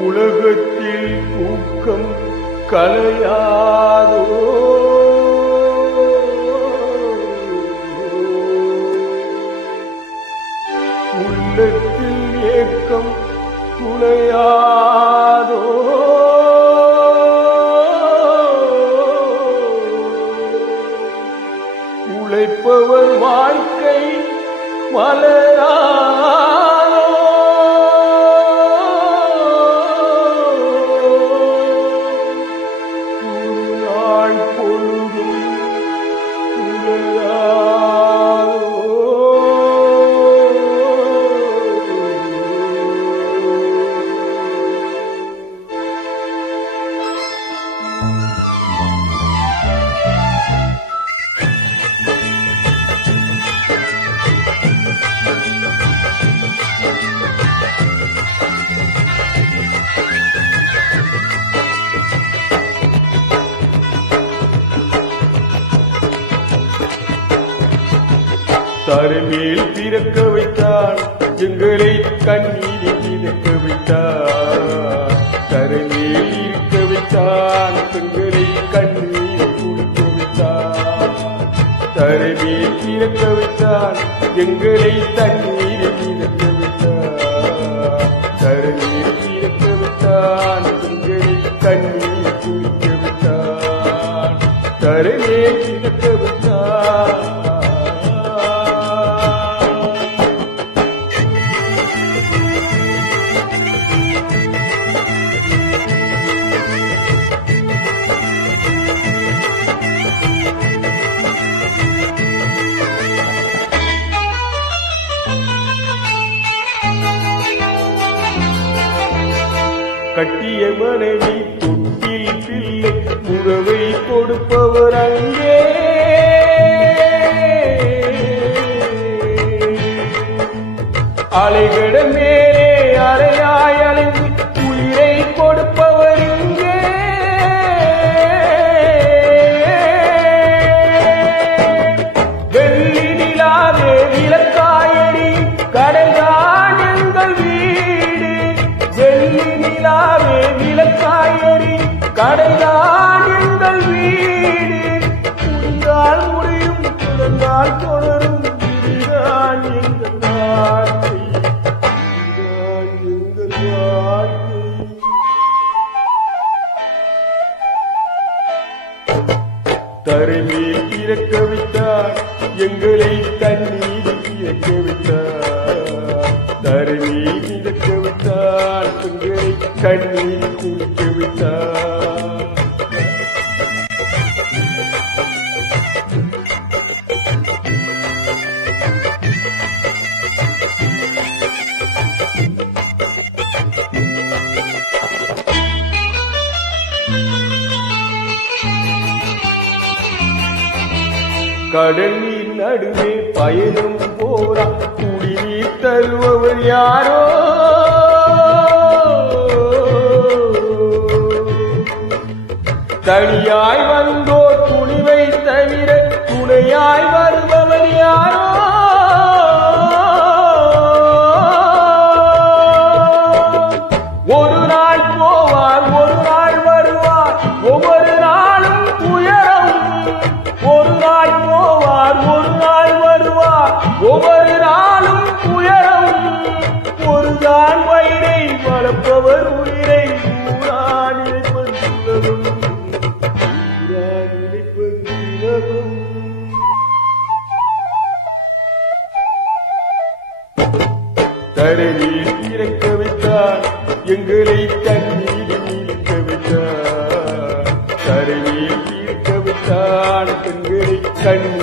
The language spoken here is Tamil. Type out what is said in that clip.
உலகத்தில் தூக்கம் கலையாதோ உள்ளத்தில் ஏக்கம் துளையாதோ உழைப்பவர் வாழ்க்கை மலராதோ ஒரு நாள் பொழுதும் துளையாதோ தரைமேல் பிறக்க வைத்தார் எங்களை கண்ணீரில் மிதக்க வைத்தார் தரைமேல் இருக்க வைத்தார் எங்களை கண்ணீரில் குடிக்க வைத்தார் தரைமேல் பிறக்க வைத்தார் எங்களை தண்ணீரில் மிதக்க வைத்தார் தரைமேல் பிறக்க வைத்தார் எங்களை கண்ணீரில் குடிக்க வைத்தார் தரைமேல் பிறக்க வைத்தார் கட்டிய மனைவி தொட்டில் பிள்ளை உறவை கொடுப்பவர் அங்கே அலைகட மேலே அலையாய் அலைந்து உயிரை கொடுப்பவர் இங்கே வெள்ளி நிலாவே விளக்காயடி கடல்தான் எங்கள் வீடு வெள்ளி நிலாவே விளக்காயடி கடல்தான் எங்கள் வீடு முடிந்தால் முடியும் தொடர்ந்தால் தொடரும் இதுதான் எங்கள் வாழ்க்கை இதுதான் எங்கள் வாழ்க்கை தரைமேல் பிறக்க வைத்தார் எங்களை தண்ணீரில் இறக்க வைத்தார் தரைமேல் மிதக்க வைத்தார் எங்களை கண்ணீர் குடிக்க வைத்தார் கடல் நீர் நடுவே பயணம் போரா குடிநீர் தருபவர் யாரோ தனியாய் வந்தோர் துணிவை தவிர துணையாய் வருபவர் யாரோ ஒரு நாள் போவார் ஒரு நாள் வருவார் ஒவ்வொரு நாளும் துயரம் ஒரு நாள் போவார் ஒரு நாள் வருவார் ஒவ்வொரு நாளும் துயரம் ஒரு தான் வயிறை வளர்ப்பவர் உயிரை ஊரான் இழைப்பது உலகம் ஊரான் இழைப்பது உலகம் தரையில் இறக்க வைத்தார் எங்களை தண்ணீரில் இறக்க வைத்தார் தரையில் இறக்க வைத்தார் எங்களை கண்ணீர்